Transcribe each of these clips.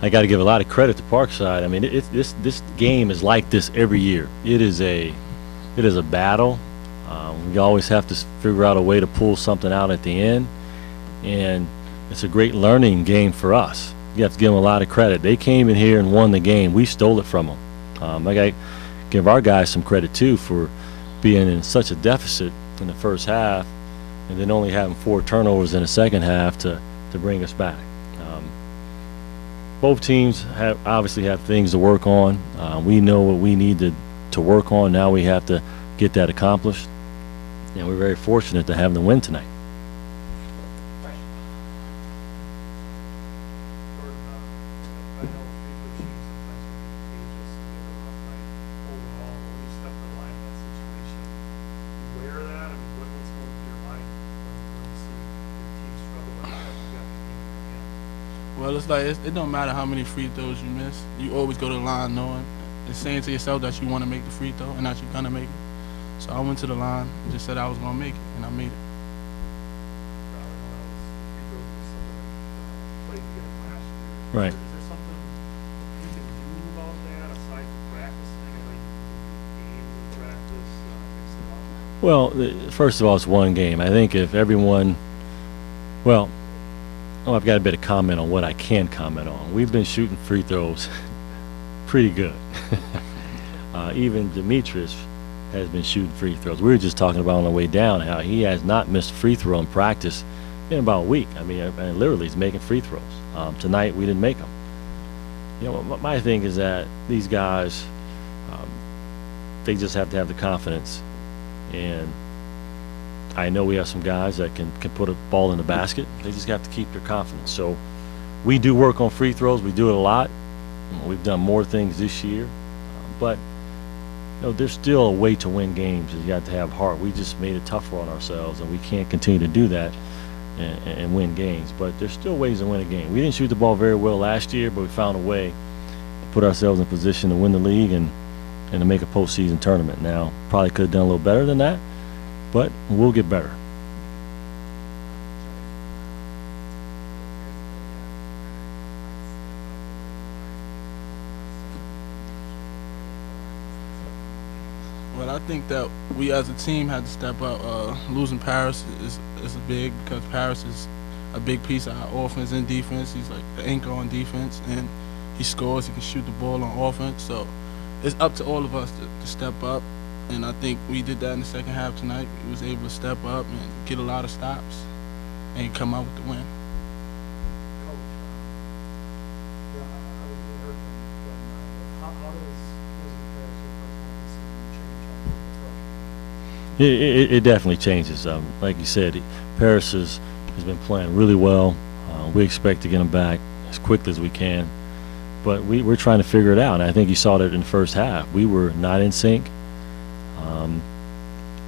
I got to give a lot of credit to Parkside. I mean, this game is like this every year. It is a battle. We always have to figure out a way to pull something out at the end, and it's a great learning game for us. You have to give them a lot of credit. They came in here and won the game. We stole it from them. I got to give our guys some credit too for being in such a deficit in the first half, and then only having 4 turnovers in the second half to bring us back. Both teams obviously have things to work on. We know what we need to work on. Now we have to get that accomplished, and we're very fortunate to have the win tonight. Well, it's like it don't matter how many free throws you miss. You always go to the line knowing and saying to yourself that you want to make the free throw and that you're gonna make it. So I went to the line and just said I was gonna make it, and I made it. Right. Well, first of all, it's one game. I think if everyone, well, I've got a bit of comment on what I can comment on. We've been shooting free throws pretty good. Even Demetrius has been shooting free throws. We were just talking about on the way down how he has not missed a free throw in practice in about a week. I mean, literally he's making free throws. Tonight we didn't make them. You know, my thing is that these guys, they just have to have the confidence. And I know we have some guys that can put a ball in the basket. They just have to keep their confidence. So we do work on free throws. We do it a lot. We've done more things this year. But, you know, there's still a way to win games. You got to have heart. We just made it tougher on ourselves, and we can't continue to do that and win games. But there's still ways to win a game. We didn't shoot the ball very well last year, but we found a way to put ourselves in position to win the league and to make a postseason tournament. Now, probably could have done a little better than that, but we'll get better. Well, I think that we as a team had to step up. Losing Paris is big because Paris is a big piece of our offense and defense. He's like the anchor on defense, and he scores. He can shoot the ball on offense. So it's up to all of us to step up, and I think we did that in the second half tonight. We was able to step up and get a lot of stops and come out with the win. It definitely changes. Like you said, Paris has been playing really well. We expect to get him back as quickly as we can. But we're trying to figure it out. And I think you saw that in the first half. We were not in sync.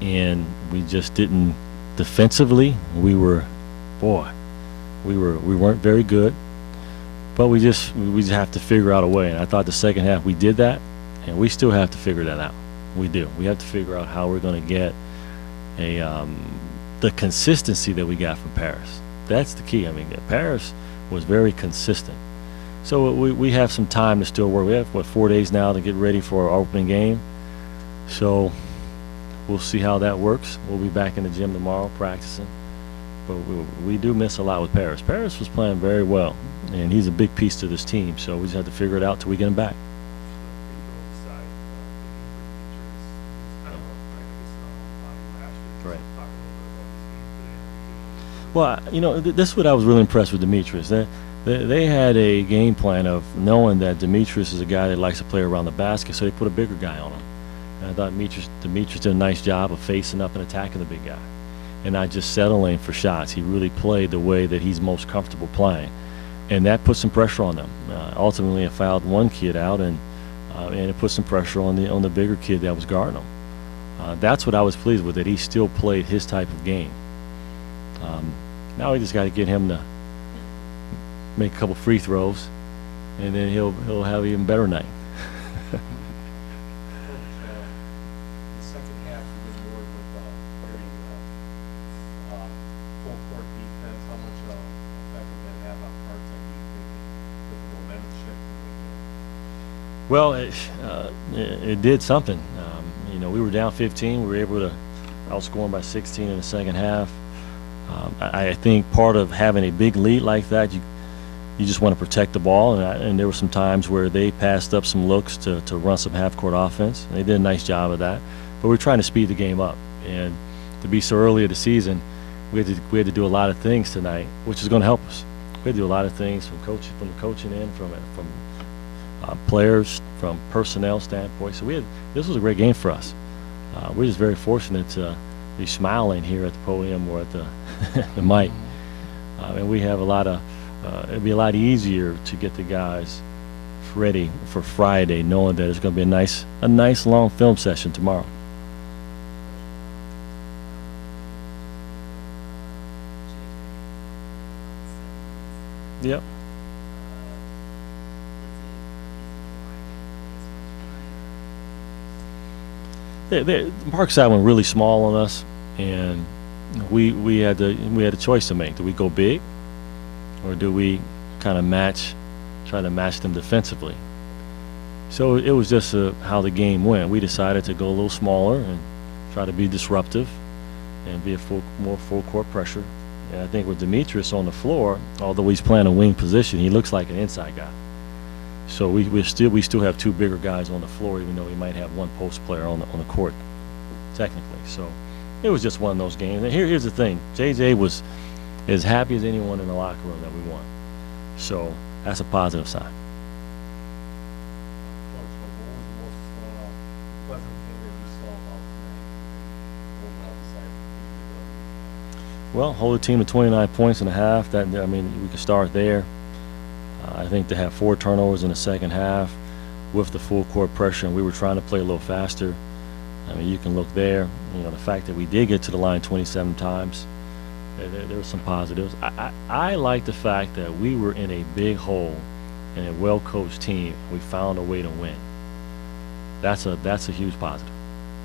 And we just didn't defensively. We weren't very good. But we just have to figure out a way. And I thought the second half we did that, and we still have to figure that out. We do. We have to figure out how we're going to get the consistency that we got from Paris. That's the key. I mean, Paris was very consistent. So we have some time to still work. We have, 4 days now to get ready for our opening game. So we'll see how that works. We'll be back in the gym tomorrow practicing. But we do miss a lot with Paris. Paris was playing very well, and he's a big piece to this team. So we just have to figure it out till we get him back. Right. Well, you know, this is what I was really impressed with Demetrius. They had a game plan of knowing that Demetrius is a guy that likes to play around the basket, so they put a bigger guy on him. And I thought Demetrius did a nice job of facing up and attacking the big guy and not just settling for shots. He really played the way that he's most comfortable playing, and that put some pressure on them. Ultimately, it fouled one kid out, and it put some pressure on the bigger kid that was guarding him. That's what I was pleased with, that he still played his type of game. Now we just got to get him to make a couple free throws, and then he'll have an even better night. The second half was more with very full court defense. How much effect did that have on Parkside? Do you think with the momentum shift Well, it did something. We were down 15. We were able to outscore them by 16 in the second half. I think part of having a big lead like that, you just want to protect the ball, and there were some times where they passed up some looks to run some half-court offense. And they did a nice job of that. But we're trying to speed the game up, and to be so early in the season, we had to do a lot of things tonight, which is going to help us. We had to do a lot of things from the coaching end, from players, from personnel standpoint. So this was a great game for us. We're just very fortunate to be smiling here at the podium or at the mic, and we have a lot of. It'd be a lot easier to get the guys ready for Friday, knowing that it's going to be a nice long film session tomorrow. Yep. Parkside went really small on us, and we had a choice to make. Do we go big, or do we kind of try to match them defensively? So it was just how the game went. We decided to go a little smaller and try to be disruptive and be more full court pressure. And I think with Demetrius on the floor, although he's playing a wing position, he looks like an inside guy. So we still have two bigger guys on the floor, even though we might have one post player on the court, technically. So it was just one of those games. And here's the thing: JJ was as happy as anyone in the locker room that we won. So that's a positive sign. Coach, what was the most pleasant thing that you saw about tonight? Overall, besides Well, hold the team to 29 points and a half. We can start there. I think to have 4 turnovers in the second half with the full court pressure, and we were trying to play a little faster. You can look there. The fact that we did get to the line 27 times, there were some positives. I like the fact that we were in a big hole and a well-coached team. We found a way to win. That's a huge positive.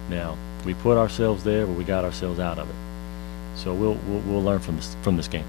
Now, we put ourselves there, but we got ourselves out of it. So we'll learn from this game.